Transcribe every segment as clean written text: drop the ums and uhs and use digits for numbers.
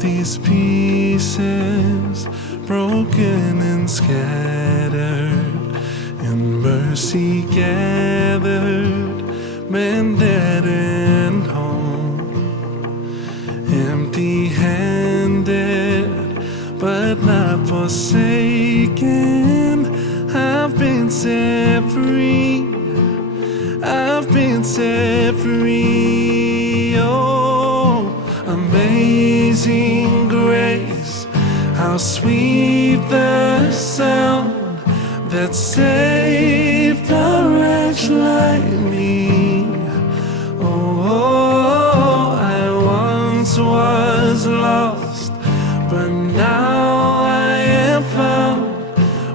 these pieces, broken and scattered, in mercy gathered, mended and whole, empty-handed but not forsaken. I've been set free, I've been set free. Oh, amazing grace, how sweet the sound that saved a wretch like me. Oh, I once was lost, but now I am found,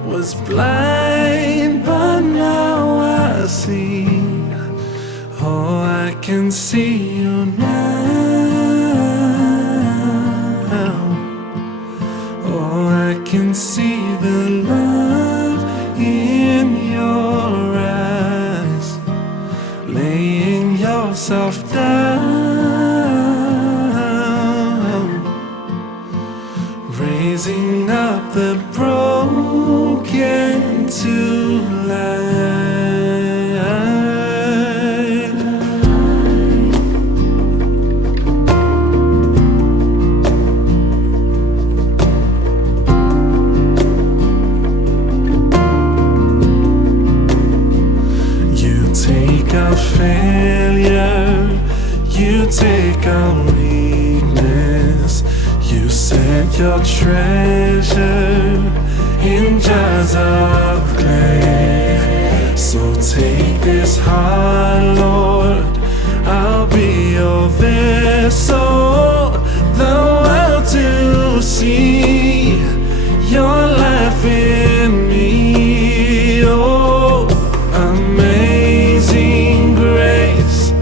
was blind, but now I see. Oh, I can see you now. Oh, I can see the love in your eyes, laying yourself down, raising up the broken to life. Our failure, you take our weakness, you set your treasure in jars of clay. So take this heart, Lord, I'll be your vessel, the world to see your life in me. Oh, amazing grace,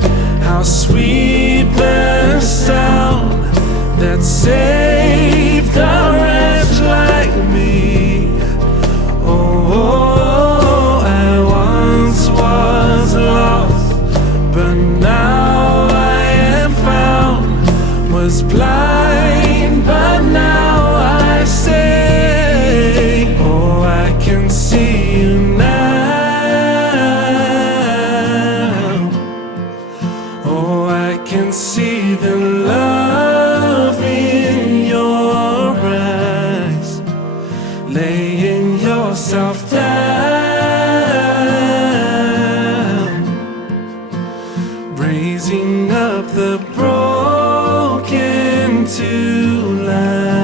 how sweet the sound that saved a wretch like me. Oh, I once was lost, but now I am found, was blind, but now I see. Oh, I can see you now. Oh, I can see the love in your eyes, laying yourself down, raising up the broken to life.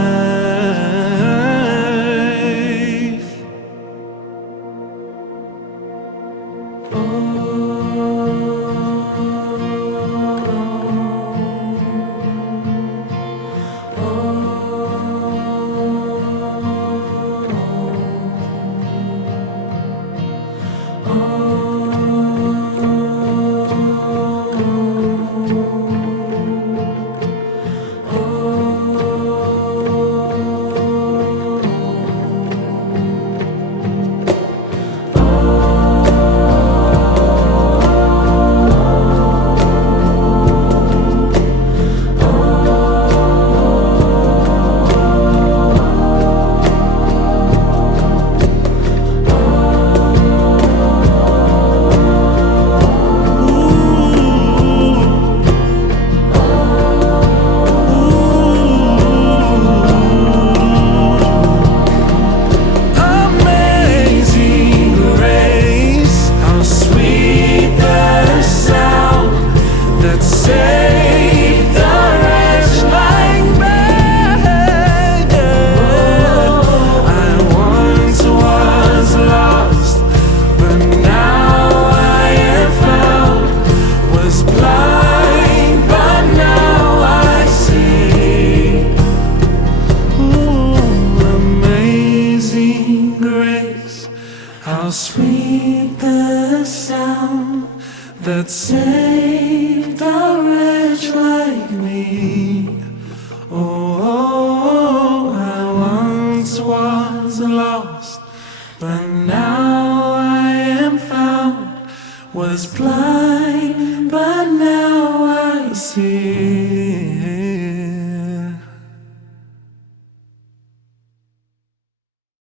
How sweet the sound that saved a wretch like me. Oh, I once was lost, but now I am found, was blind, but now I see.